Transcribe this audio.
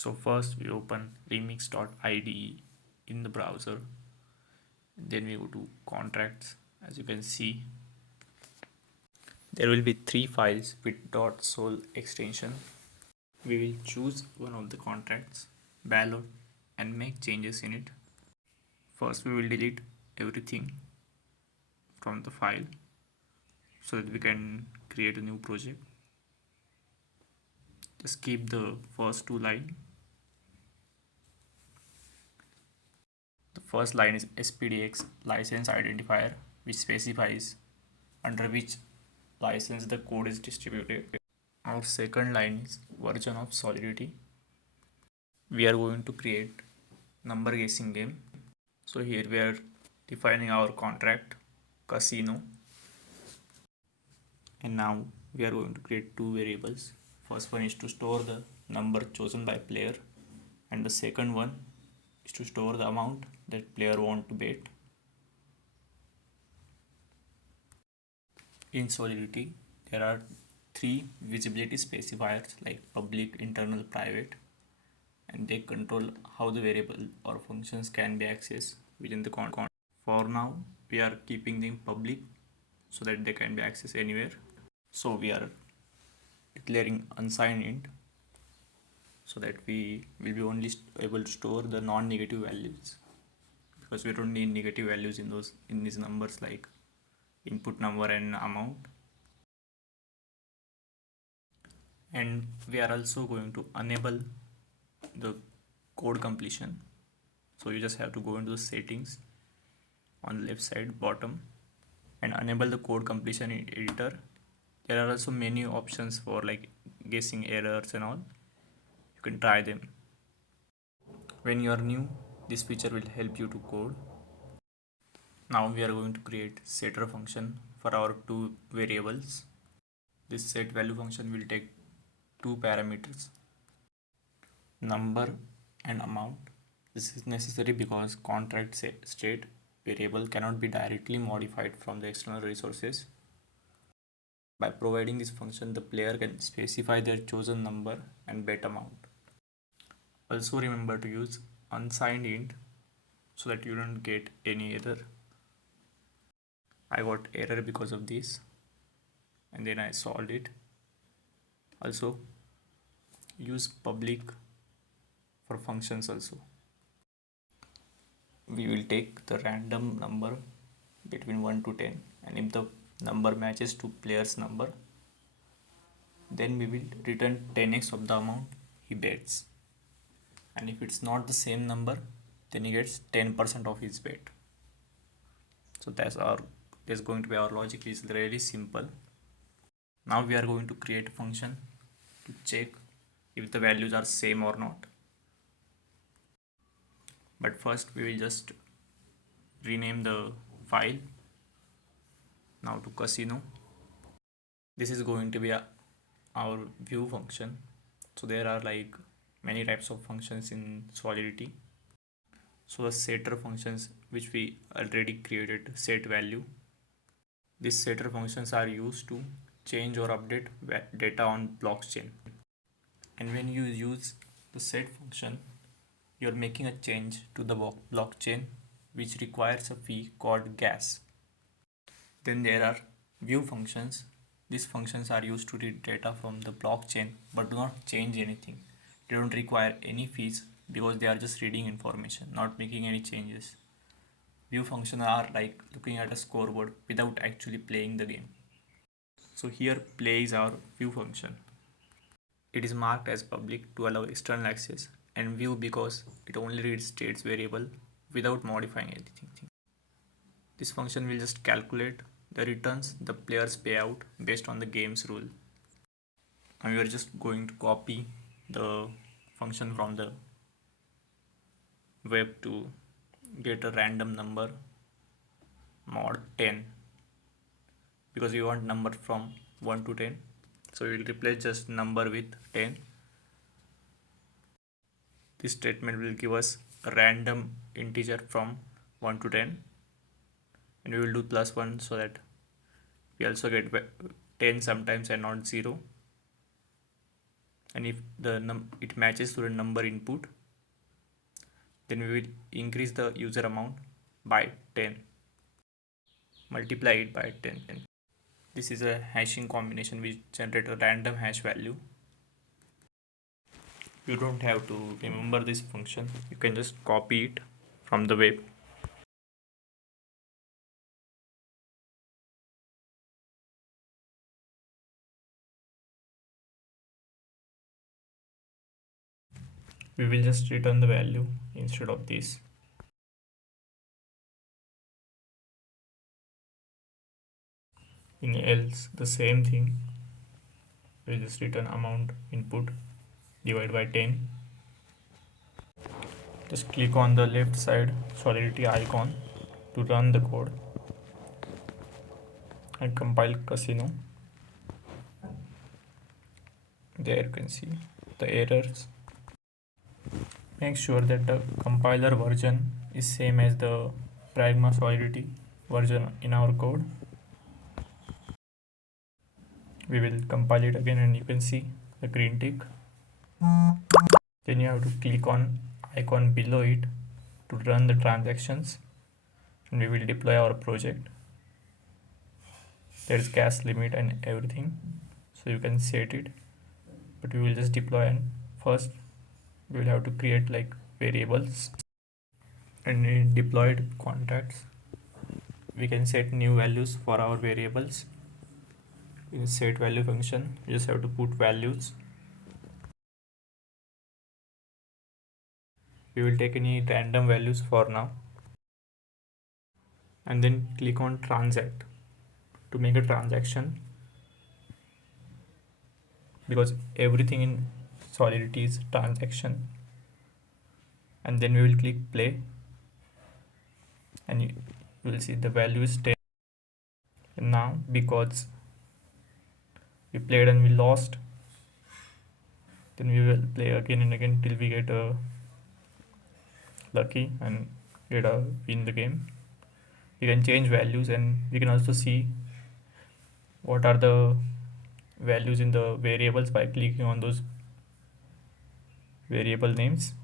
So first we open remix.ide in the browser. Then we go to contracts. As you can see, there will be 3 files with .sol extension. We will choose one of the contracts, ballot, and make changes in it. First we will delete everything from the file so that we can create a new project. Just keep the first 2 lines. The first line is SPDX license identifier, which specifies under which license the code is distributed. Our second line is version of Solidity. We are going to create number guessing game. So here we are defining our contract casino, and now we are going to create 2 variables. First one is to store the number chosen by player, and the second one is to store the amount that player want to bet. In Solidity, there are 3 visibility specifiers like public, internal, private, and they control how the variable or functions can be accessed within the content. For now, we are keeping them public so that they can be accessed anywhere. So we are declaring unsigned int so that we will be only able to store the non-negative values, because we don't need negative values in these numbers like input number and amount. And we are also going to enable the code completion. So you just have to go into the settings on the left side bottom and enable the code completion in editor. There are also many options for like guessing errors and all. You can try them. When you are new, this feature will help you to code. Now we are going to create setter function for our 2 variables. This set value function will take 2 parameters, number and amount. This is necessary because contract state variable cannot be directly modified from the external resources. By providing this function, the player can specify their chosen number and bet amount. Also remember to use unsigned int so that you don't get any error. I got error because of this, and then I solved it. Also use public for functions also. We will take the random number between 1 to 10, and if the number matches to player's number, then we will return 10x of the amount he bets, and if it's not the same number, then he gets 10% of his bet. So that's going to be our logic. Is really simple. Now we are going to create a function to check if the values are same or not. But first we will just rename the file now to casino. This is going to be our view function. So there are like many types of functions in Solidity. So the setter functions, which we already created, set value. These setter functions are used to change or update data on blockchain. And when you use the set function, you're making a change to the blockchain which requires a fee called gas. Then there are view functions. These functions are used to read data from the blockchain but do not change anything. They don't require any fees because they are just reading information, not making any changes. View functions are like looking at a scoreboard without actually playing the game. So here play is our view function. It is marked as public to allow external access, and view because it only reads states variable without modifying anything. This function will just calculate the returns the players payout based on the game's rule. And we are just going to copy the function from the web to get a random number mod 10, because we want number from 1 to 10. So we will replace just number with 10. This statement will give us a random integer from 1 to 10, and we will do +1 so that we also get 10 sometimes and not 0. and if it matches to the number input, then we will increase the user amount by 10, multiply it by 10. This is a hashing combination which generate a random hash value. You don't have to remember this function, you can just copy it from the web. We will just return the value instead of this. In else, the same thing, we'll just return amount input divide by 10. Just click on the left side Solidity icon to run the code and compile casino. There you can see the errors. Make sure that the compiler version is same as the Pragma Solidity version in our code. We will compile it again and you can see the green tick. Then you have to click on icon below it to run the transactions, and we will deploy our project. There is gas limit and everything, so you can set it, but we will just deploy. And first we will have to create like variables, and in deployed contacts we can set new values for our variables. In set value function you just have to put values. We will take any random values for now, and then click on transact to make a transaction, because everything in Solidity is transaction. And then we will click play, and you will see the value is 10. And now because we played and we lost, then we will play again and again till we get lucky and win the game. We can change values, and we can also see what are the values in the variables by clicking on those variable names.